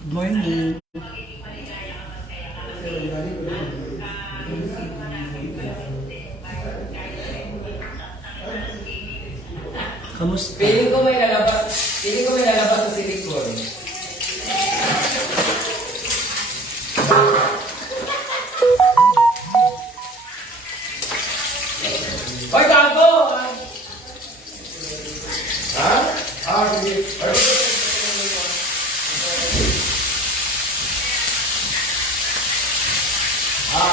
Good morning. Kamusta? Piling ko may lalabas sa silikon. Hoy, gago! Ha? Sige.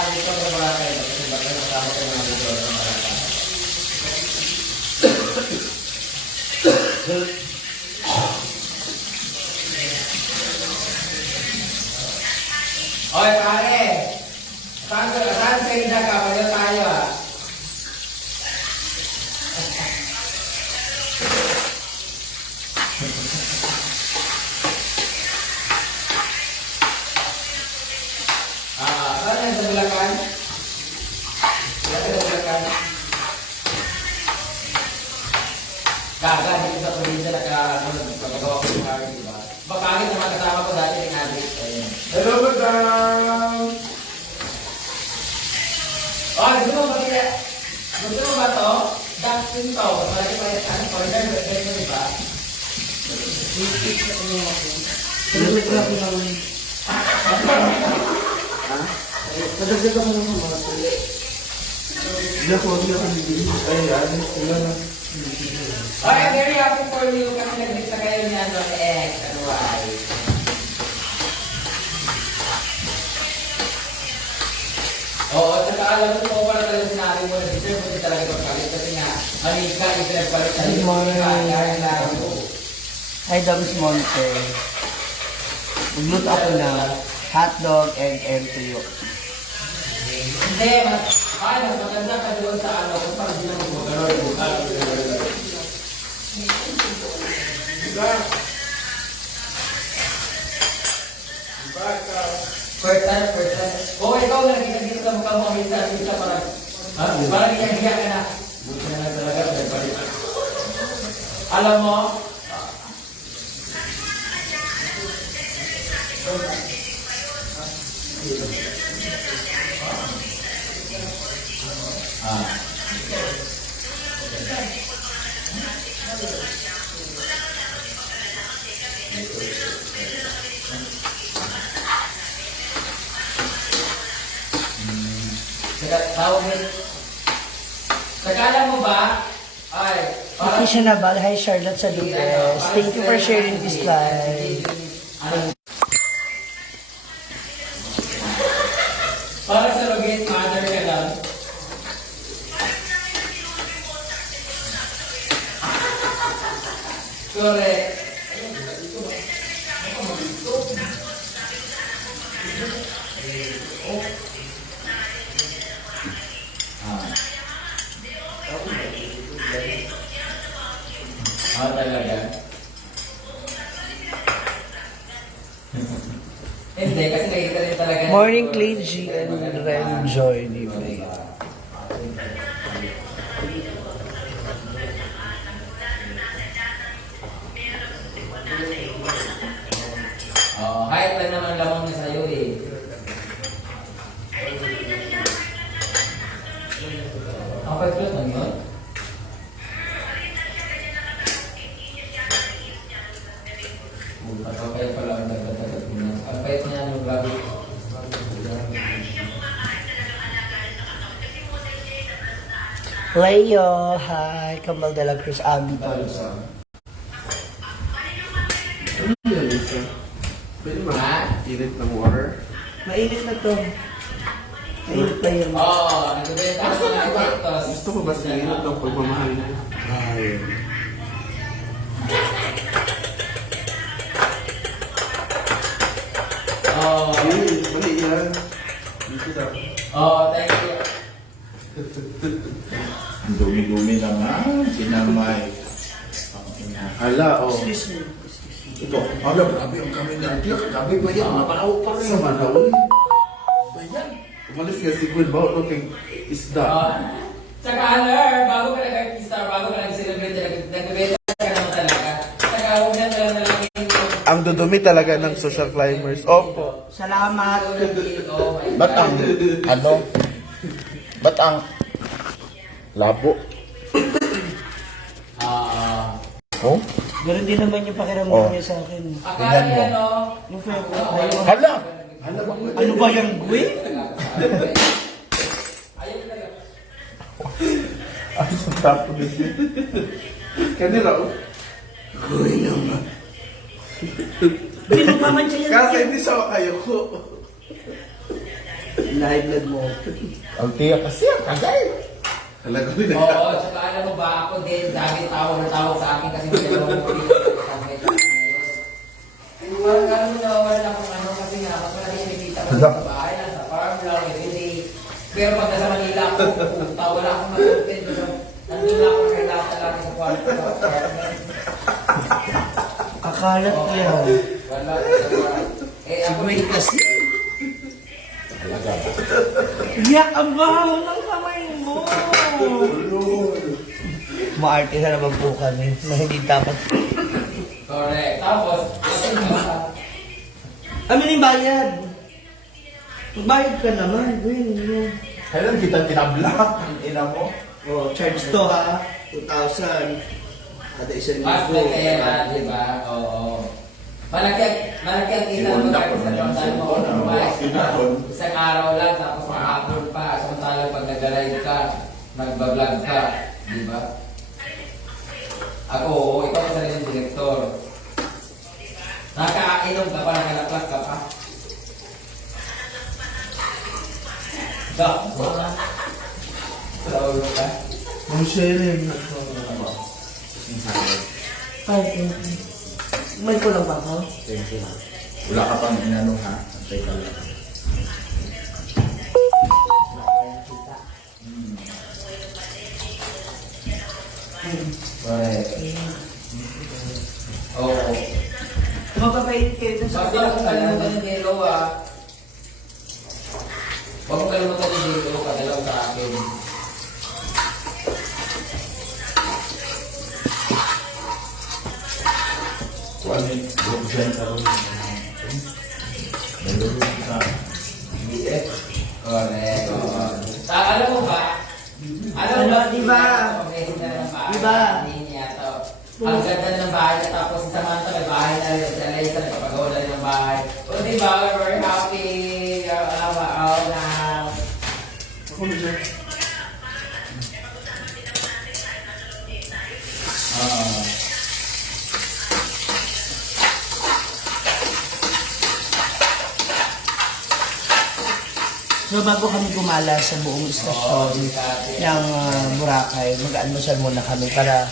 Dito ko na kayo. Kasi baka nakasama ko ng dito ng maraka. Oy, pare! Saan sa inda ka? Pwede tayo saan yan sa Bulacan? Saan sa Bulacan? Gaga, dito sa probinsya nagkagawa ko ng car, diba? Bakangit naman kasama ko dati ng addict. Hello, madam! Gusto mo ba to? Dustin to. Malaki pa yan. Corner, ganito, diba? Nag-reklamo naman. Ha? Nadagdag ako ng mga tuloy. Hindi ako nabili. Ay, wala na. I'm very happy for you kasi nag-mix na kayo niya no X. Ano ay? Oo, at saka alam mo pala talaga sinabi mo na deserve mo din talaga magkalit kasi nga Anika, deserve pa rin sa iyo. Hi, Doms Monte. Magluto ako na hotdog, egg, and tuyo. Hindi, mas maganda ka doon sa ano kung parang hindi naman magkakaroon. First time. Oo, ikaw nakikita dito sa mukha mo, minsan parang, parang hiya ka na. Buti na lang talaga, nagpalit. Alam mo, tawag nito. Sakala mo ba? Ay, Patricia Nabal, hi Charlotte Salubes. Thank you for sharing this live. Para sa surrogate mother ka lang. Correct. Talaga. Hindi, kasi nakikita rin talaga. Morning, Clay G and Ren Joy. Kahit lang naman lamang na sa'yo eh. Ang pag-close lang yun? Kaya pala ang nagdadagat mo na. Ang payat niya ang bago. Leo, hi. Kambal de la Cruz Anton. Pwede ba? Init ng water? Mainit na to. Mainit pa yun. Oo, nagbibenta ako ng epektos. Gusto ko ba sa init ng pagmamahal niya? Ayun. Ayun, mali yan. Dito daw. Thank you. Ang dumi-dumi naman, sinamay. Hala, oh. Excuse me. Ito, ala, grabe ang kami na. Grabe ba yan? Mapanaw pa rin. Sa Manawi. Ba yan? Umalis nga si Gwen ba? Looking isda. Tsaka Alar, bago ka nag-artista, bago ka nag-celebrate, nagbibenta ka naman talaga. Tsaka huwag na lang yung... Ang Ang dudumi talaga ng social climbers. Opo. Salamat. Ba't ang, ano? Ba't ang labo? Oh? Ganun din naman yung pakiramdam Oh. niya sa akin. Akala niya, no? Yung favorite na yun. Hala! Ano ba yung Gwen? Ay, sa tapo nito. Kanila, oh. Gwen naman. Gwen, magmamansya yan. Kasi hindi siya ayoko. Live blood mo. Ang tiyak kasi ang kagay. Talaga ko na. Oo, tsaka alam mo ba, ako din, dami tawag na tawag sa akin kasi may dalawang mo dito. Parang alam mo, nawawalan akong ano kasi nga, mas malaki kinikita ko sa bahay, nasa farm lang, everyday. Pero pag nasa Manila ako, pupunta, wala akong matutin. Nandun lang ako kailangan lagi sa kwarto. Akalat ko yan. Wala. Eh, Si ako Gwen din kasi. Yak, ang bahaw ng kamay mo. Maarte na naman po kami na hindi dapat. correct. Tapos, kasi nga, Amin yung bayad. Magbayad ka naman, Gwen. Kailan kita tinabla? Ang ina mo? Oh, charge to ha. 2,000. Kada isang mas na pera, di ba? Oo. Malaki ang kita mo kahit sa pagdaan mo. Isang araw lang, tapos mahapon pa. Samantalang pag nag-ride ka, nagbablog ka, di ba? Ako, ikaw ang sariling direktor. Nakainom ka pa, nakalaklas ka pa. Sa ulo ka. Ang sharing. Ay, may kulang pa ako? Thank you. Wala ka pang inano ha? Antay ka lang. Correct. Oo. Mapapait kayo dun sa Basta kung kalimutan yung yelo huwag mong kalimutan yung yelo, kadalaw sa akin. Kuan ni Bro Jen ka ron. Meron ka. Correct. Oo. Alam mo ba? Alam mo ba? Di ba? Di ba? Ang ganda ng bahay na tapos si Samantha may bahay na rin. Si Alaysa nagpapagawa na rin ng bahay. O di ba? We're very happy. Wow now. So bago kami gumala sa buong istasyon ng Boracay, mag-almusal muna kami para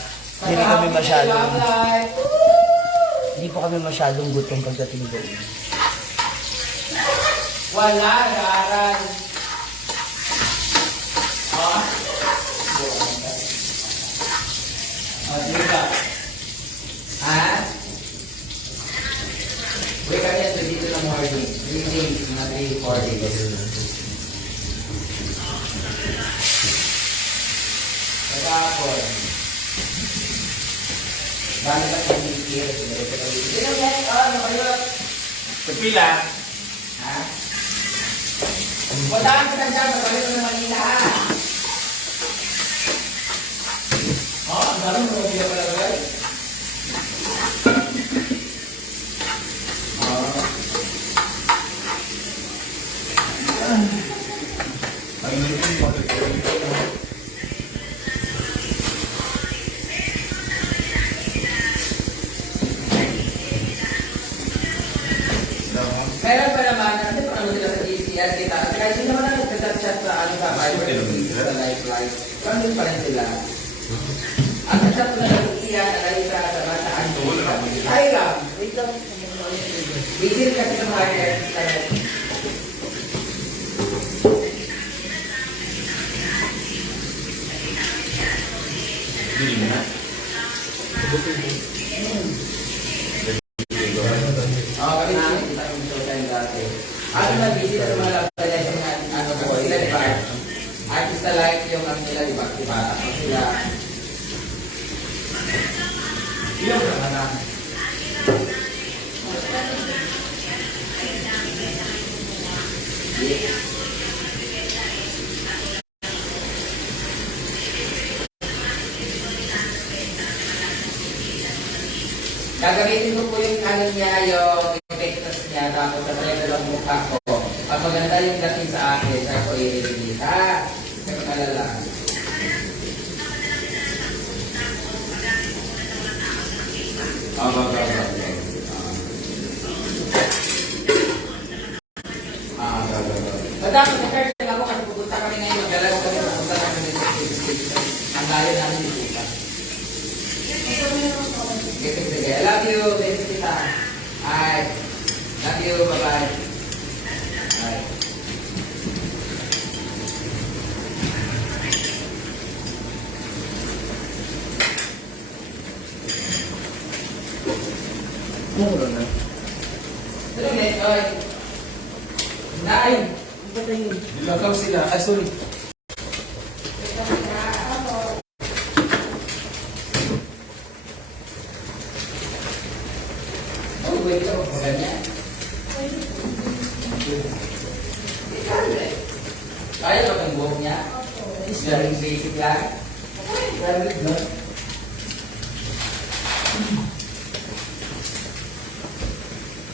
hindi kami masyadong gutom pagdating doon. Wala, Raran. Ah. Di ba? Ha? Wake up yan, dito ng morning. 3 days, mga 3-4 days. Pagkakon. Balik ka sa bigil. Sino yan? Ano kayo? Kapila. Ha? Puntahan kita dyan, pagkakit ko ng Manila, ha? Ang dami mo na pila pala, guys. Meron pa naman, kasi paano sila sa GCR kita. At kahit hindi naman na nagchat-chat sa ano sa Viber, sa Lifeline. Paano pa rin sila? Ang chat na nag-GCR, Alaysa, sa Mata, ano? Ay, Ram, wait lang. Busy kasi sa mga artist. Kami na kita yung showtime dati. Ano na busy sa mga labanan na ano po sila, di ba? Artista like yung ano nila, di ba? Di ba? Sila. Ilang naman na. Gagamitin ko po yung ano niya, yung effectus niya, tapos sa talaga lang mukha ko. Pag maganda yung dating sa akin, siya ko i-release. Ha? Kasi malala. Dapat sa church lang ako kasi pupunta kami ngayon. Magdalaw kami, pupunta kami ng ang layo namin dito. Sige. I love you. Thank you, tita. Ay. Love you. Bye-bye. Ay. Mura na. Hello, Net. Oy. Nay. Ba't na yun? Dilagaw sila. Ay, sorry. Oh, wait lang. Maganda. Kaya ba ang buhok niya? Very basic lang. Very good.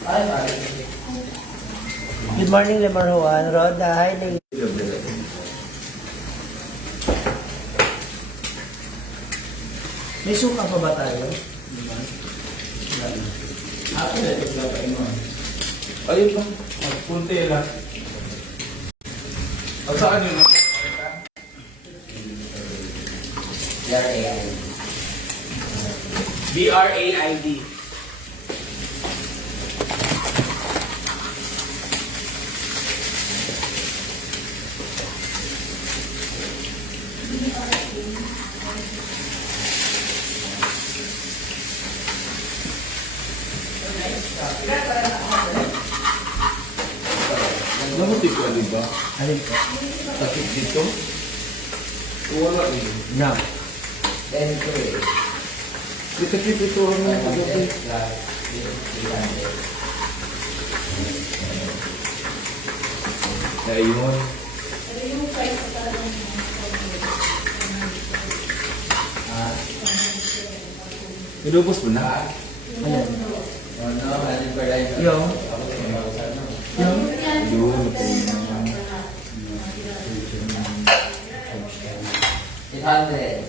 Ay, pare. Good morning, Lemar Juan. Roda, hi, Ling. May suka pa ba tayo? Ako na ito sa paingon. Ayun ba? Magpunti lang. At saan yun? BRAID. Namutik ka, di ba? Alin ko? Takip dito? Wala eh. Na. Takip ito ang mga pagkakas. Ayun. Inubos mo na? Ayan. Yung. Yung? Yung? Yun. 800.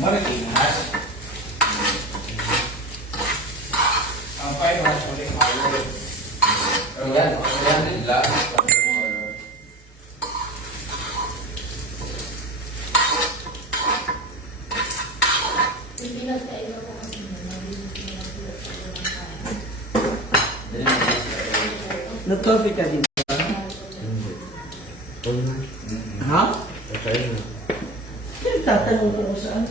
Marating hash. Ang 5 hash ulit hour. Yan. 100 lang. Nag-coffee ka din ba? Ha? Tatanong ko kung saan.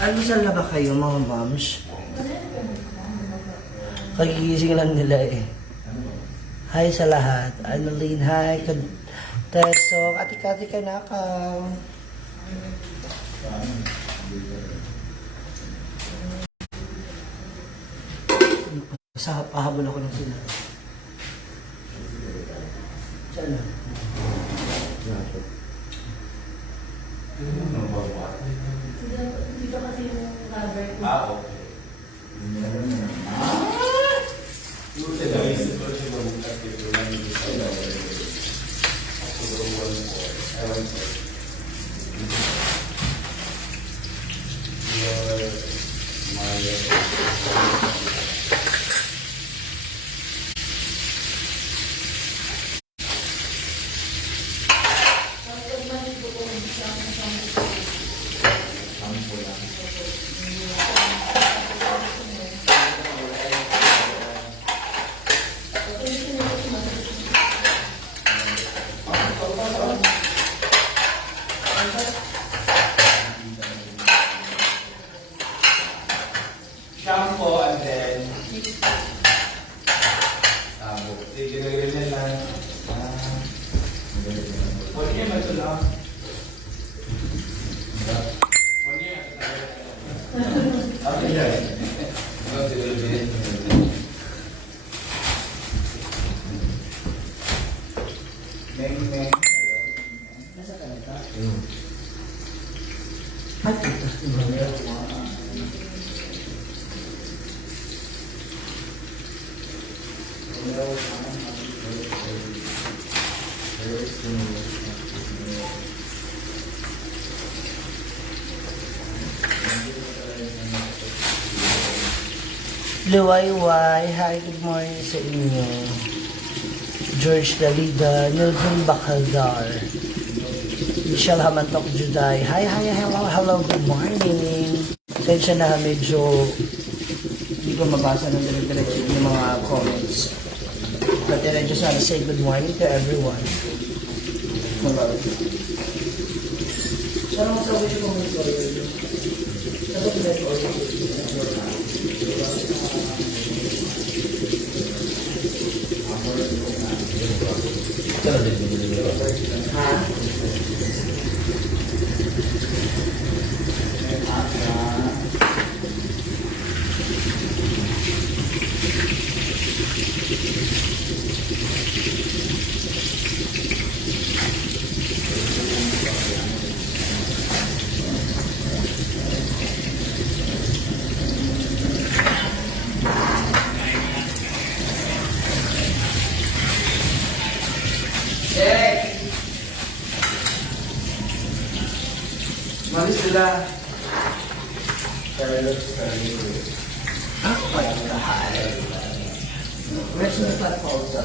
Almusal na ba kayo mga moms? Kagigising lang nila eh. Hi sa lahat. Annalyn, hi. Tesok, ati-kati ka na ka. Sa pahabol ako ng sila. Saan na? Dito kasi yung rubber ko. Okay. Shampoo and then Tabo. Sige, ganyan lang. Pwede niya matulog. Okay, guys. Meng. Nasa kanita? Ay, puta. Luwayway, hi, good morning sa inyo. George Dalida, Nelson Bacaldar, Michelle Hamantok Juday, hi, hello, good morning. Sensya na, medyo hindi ko mabasa ng dire-diretso yung mga comments. But then I just want to say good morning to everyone. Hello. Saan ang sabi ko kung ito? Sabi ko Malis sila. ah, pagkahal. Where's the platform, sir?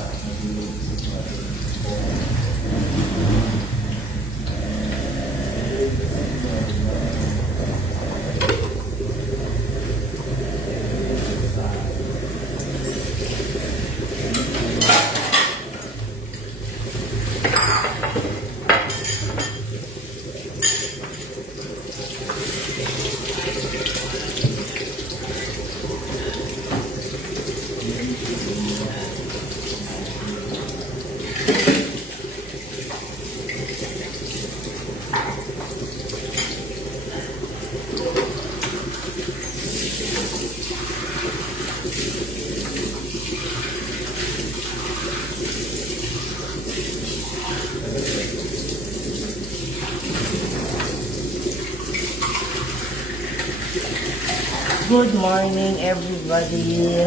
Good morning, everybody.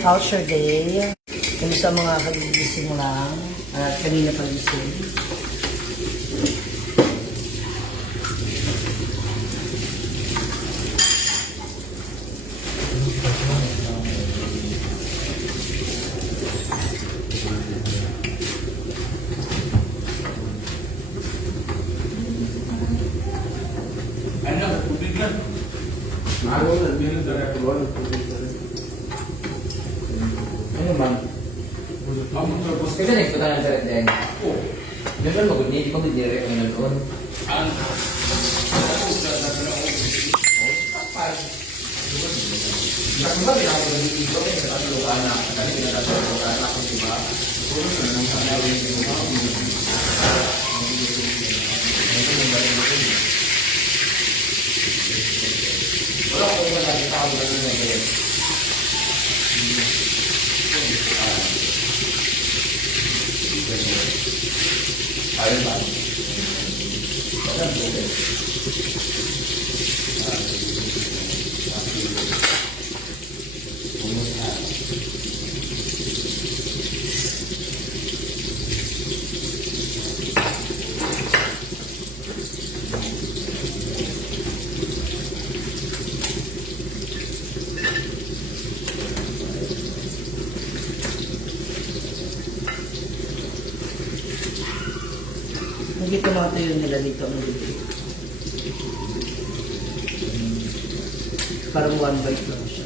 How's your day? Kumusta mga kagigising lang? At kanina pagising? Ako na, bilang direct ko. Ano ba? Kasi next ko tayo ng direct din. Oo. Ganun mo, hindi ko direct ng nalcoon. Wala ko kung wala kita ako ganun na direct. Ayun ba? Hindi tumatayo nila dito ang bibig. Parang one bite lang siya.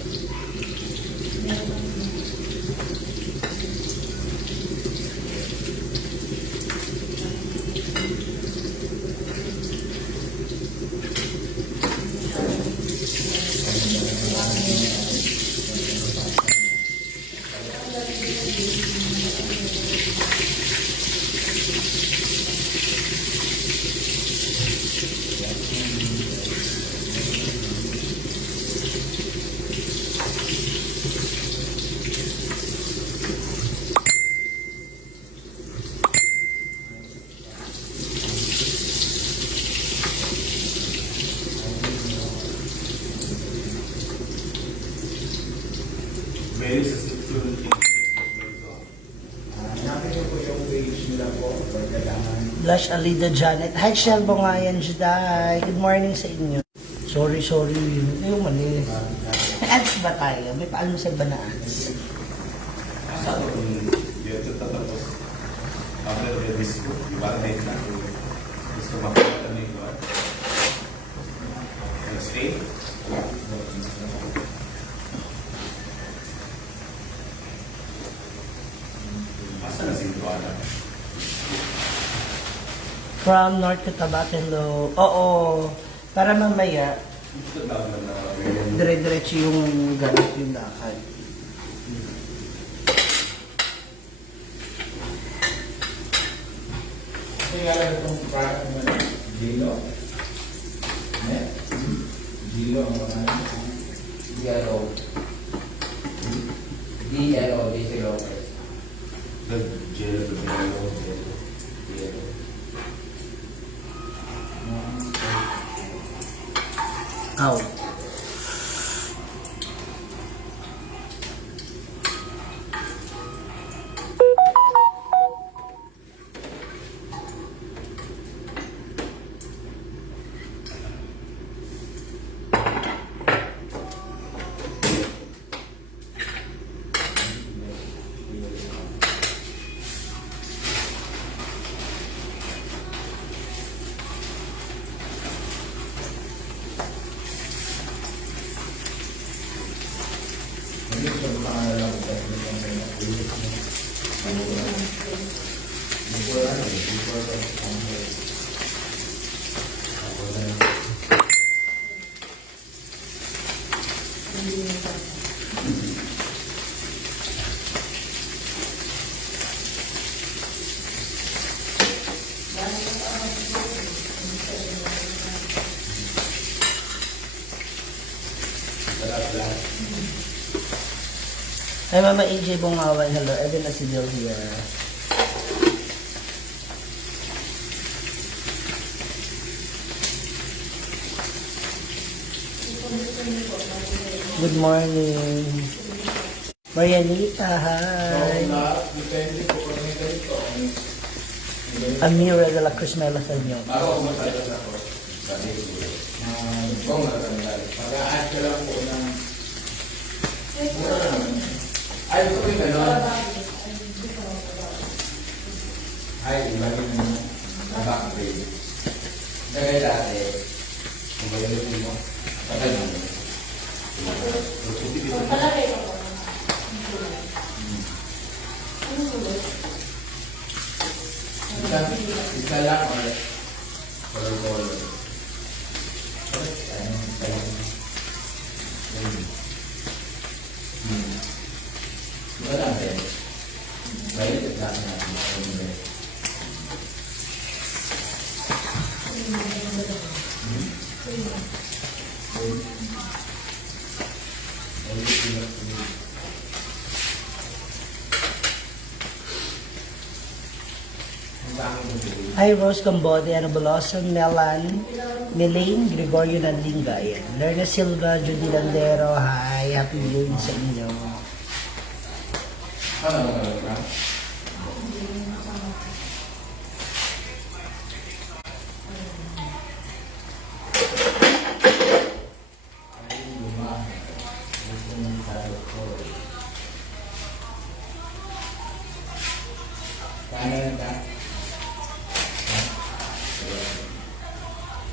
Very security. Hanapin niyo po yung page nila po. Kailangan. Blush Alida Janet. Hi, Shell Bongayan Juday. Good morning sa inyo. Sorry. Yung mali. May ads ba tayo? May paalmusal ba na ads? Asa ito kung dito tatapos? After the disco, i-validate na. Gusto makita na ito. Stay. Asa na si Duana? From North Cotabato. Hello. Oo. Para mamaya, Ito daw na dire-diretso yung gamit yung lakad. Kaya lang itong product naman. Gilo. Gilo ang pangalan. DLO. DLO, DC Lopez. the jail, the jail. Ow. Ay, Mama AJ Bungawan, hello. Evan Asidil here. Good morning. Marianita, hi. Depende po kung may ganito. Amira de la Cruz Melasanyo. Ako umatay na ako. Sabi ko. Kung matandaan. Mag-a-add ka lang po ng Ay, ito yung gano'n. Ay, ilagay mo na back page. Lagay dati. Kung bayarin mo, patay mo. Palagay ko po. Ano sulit? Isa lang or color. Wala din. Bayarin lang natin. Hi, Rose Cambodia, Ano Blossom, Melan, Melaine, Gregorio Nandingayan, Lerna Silva, Judy Landero, hi, happy viewing sa inyo. Ano ba? Kanan ka.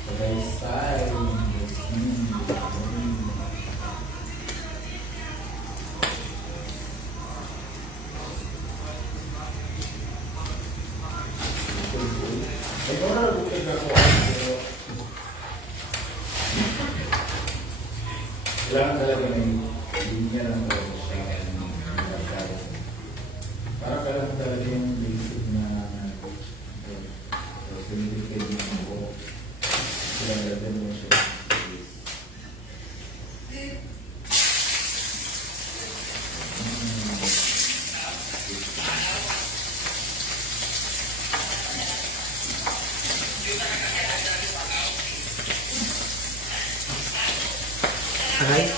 Sabay style. ito na bukid ako. Kailangan talaga may linya lang talaga siya. Para kailangan talaga yung basic na pinipigil mo ang buhok. Kailangan mo siya. Alright?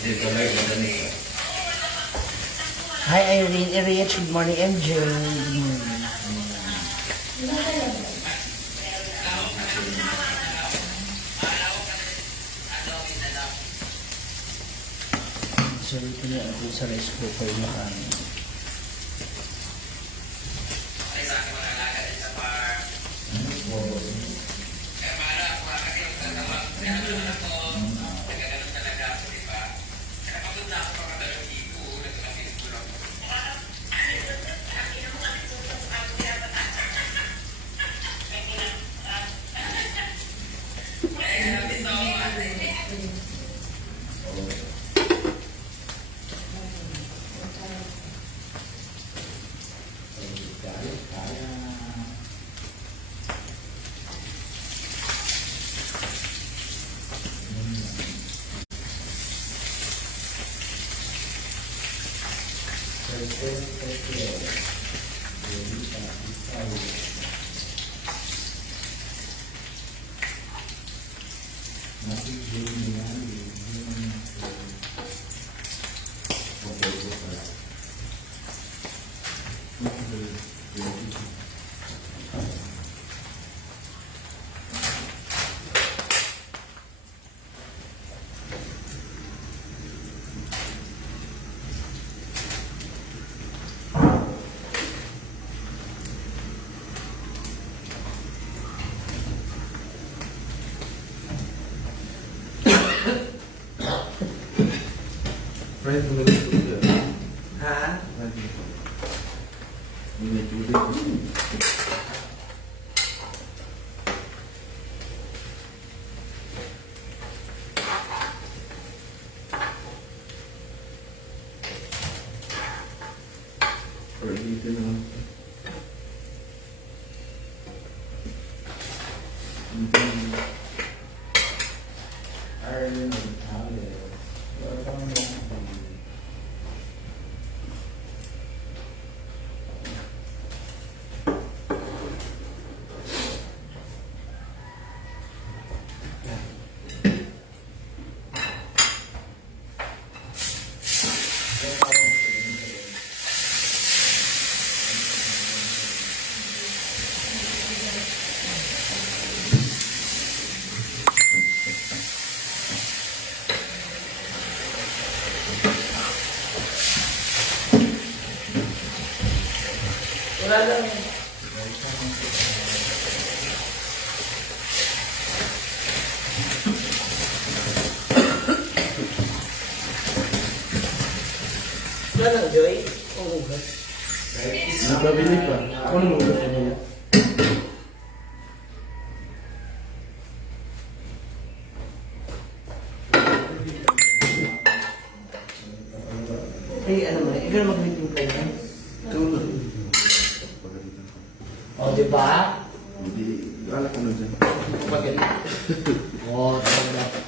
Dito lang yung ganito. Hi Irene, Rich, good morning MJ. Good morning. So ito na ako sa rice cooker na kami. Friend, may tubig. Ha? May tubig. Or dito na. Iron and towel. Wala lang. Wala lang, Joy. Oo, gas. Nagkabili pa. Ako naman gusto niya. Ay, ano mo, ikaw na mag-meeting ka niya? Ikaw na. O, di ba? Hindi. Wala ka na dyan. Bakit? O, talaga.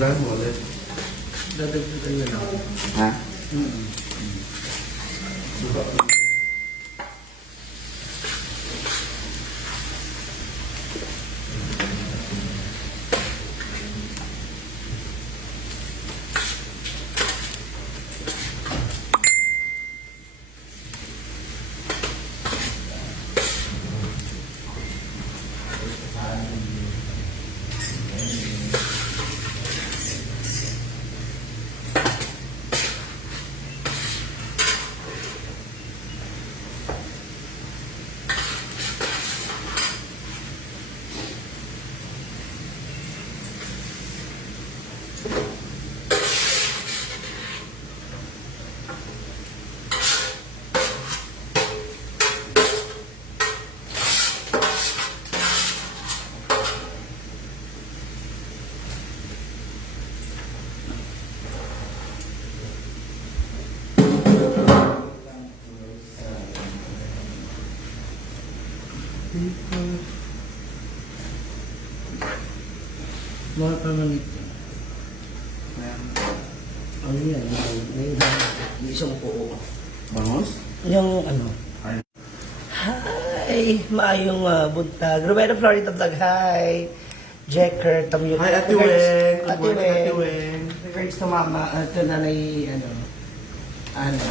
Plan mo ulit. Dadagdagan na lang. Ha? Mga pamanit. Ano yan? isang po. Bangos? Yung ano. Hi! Maayong buntag. Romero Florida Vlog, hi! Jekker, Tamyo. Hi, Ate Wen. Good Ate morning, Wen. Ate Wen. Regards to mama, at nanay, ano.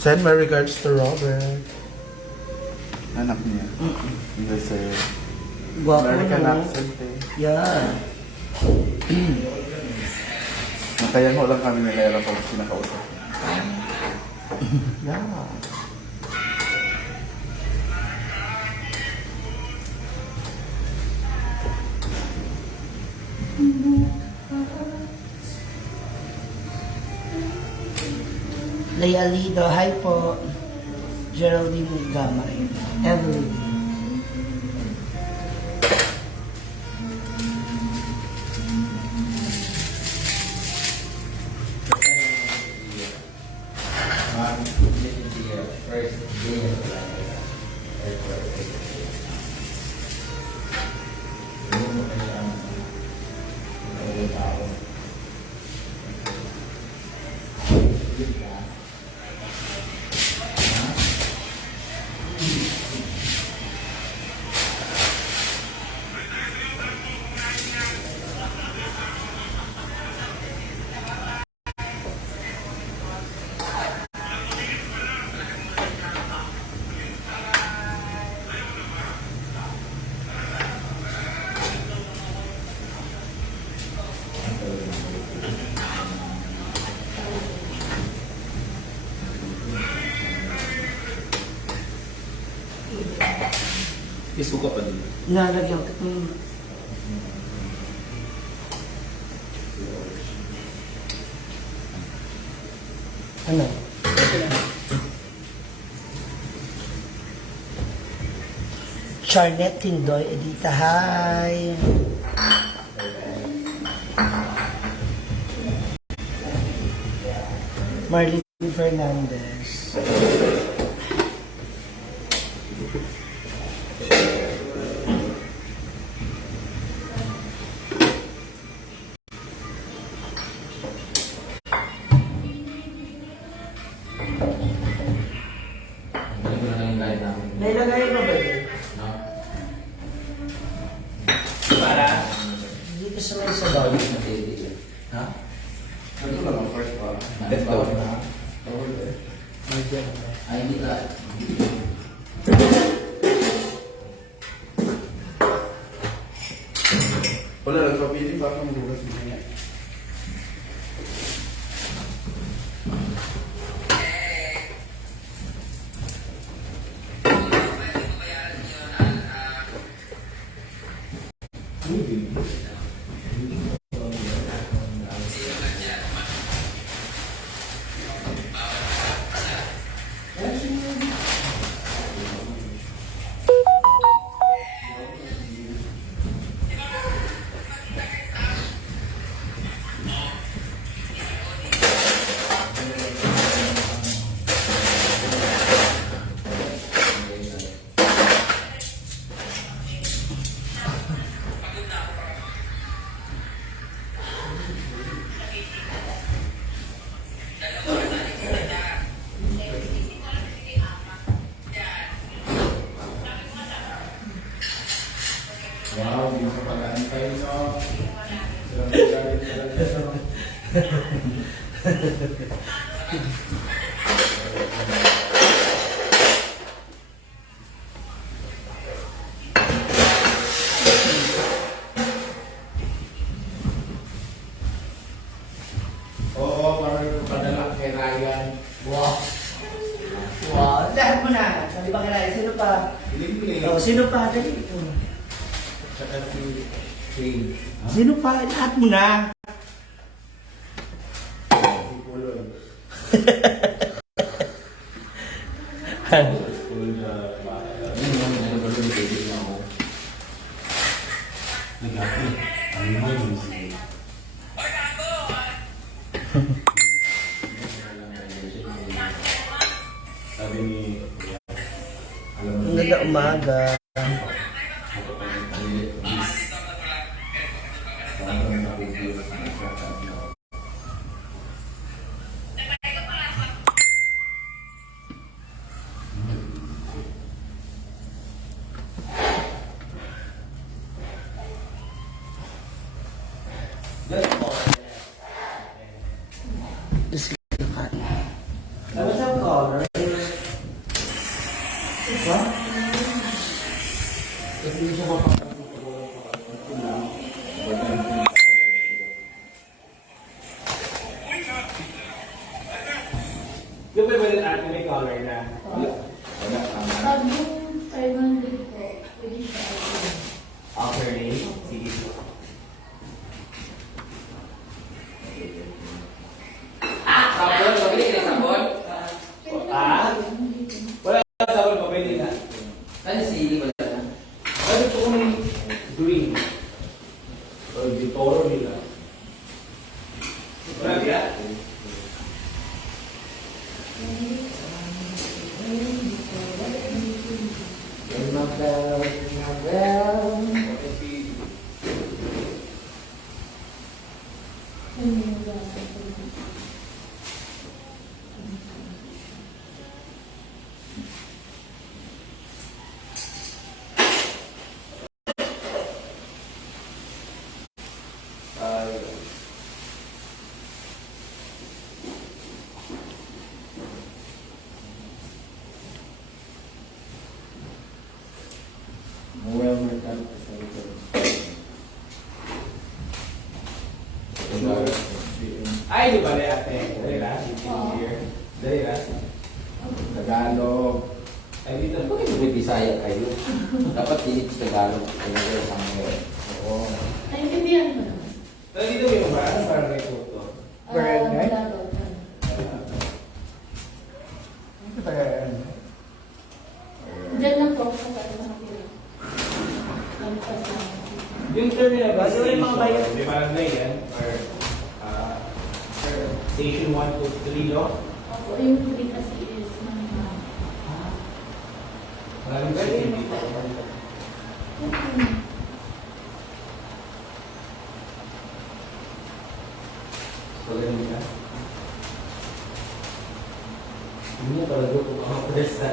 Send my regards to Robert. Anak niya. Kasi Guwapo American no? accent eh. Yeah. Kaya ko lang kami nilera pag kinakausap. Yeah. Leia Lido, hi po. Geraldine Gamay. Evelyn. First day of the airport. Yung mo kaya ang tao. Facebook ka pa din. Nalagyan ko itong... Ano? Charnette Tindoy, Edita, hi! Marlene Fernandez. Ano na lang yung guide namin? Nailagay mo ba yun? No? Para? Dito sa may sabaw. Ha? Ito lang ang first pa. Ito. Over there. Ay, hindi ka. Wala, nagpapili ba akong bukas mo niya? Wow, hindi ka pag-antay, no? Oo, parang padala kay Ryan. Wow. Wow. Lahat mo na. Sabi ba kaya, sino pa? Biling-biling. Oh, sino pa? Dali. Saka si Shane. Sino pa? Lahat mo na. Si Puloy. Puloy na bata. Yun yung nalabalo ni baby na ako. Nag-happy. Ano mo yung sige? Sabi ni alam mo Ang ganda umaga. ako pa ng palit, please. Parang nakubiyos na siya. Yung ba yung ate may color na? Wala. Wala. Tama. Pag yung 500 po, pwede siya ay Alternate? Sige po. Sabon, pabili ka ng sabon. Ah? Wala na sabon pa, pwede na. Ano si wala na? Ano ito kung may green? Or di toro nila? Wala kaya? Well, merkado sa likod. Ay, di ba ate? Dali lang. Here. Dali lang. Tagalog. Ay, dito. Bakit may Bisaya kayo? Dapat dinig sa Tagalog. Ano yung somewhere. Oo. Naintindihan mo naman. Dito yung ba? Ano parang may photo? Barangay? Tagalog. Ano ba yan? Diyan lang po sa nakapila. Ano pa sa Yung terminal ba? Bago yung mga bayan. May barangay yan? Or station 1, 2, 3, no? Opo, yung tubig kasi is manhang. Maraming station dito. So, ganun ka? Hindi niya talaga kung ako press na.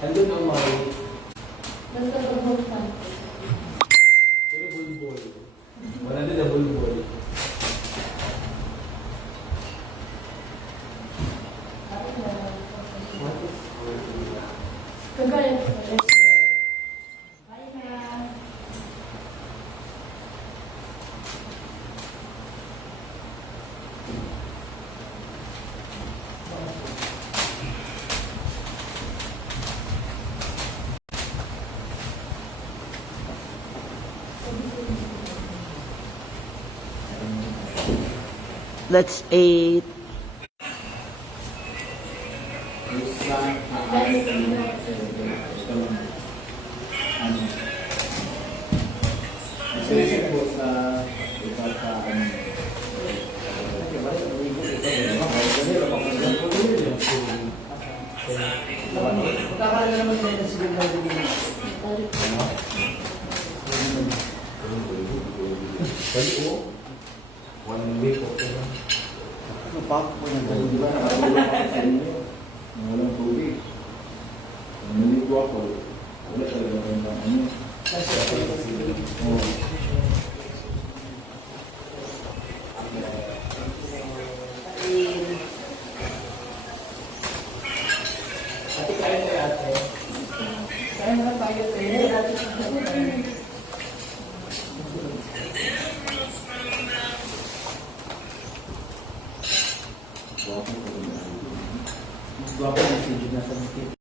Andun ang mga Basta pag-home pero bulbol. Wala din na bulbol. Kagaya po, let's share. Bye na. Let's eat. Ano? Kasi po sa iba pa ano. Magkakaroon naman sila ng sibil na din. Kali o. 1 week okay lang. Ano pa po yung di ba nakatulog ako sa inyo? Walang tubig. Nalito ako. Wala talaga ng ano. Oo. Ate, kaya tayo ate. Kaya na tayo Guwapo ko rin. Guwapo ng si Jonathan.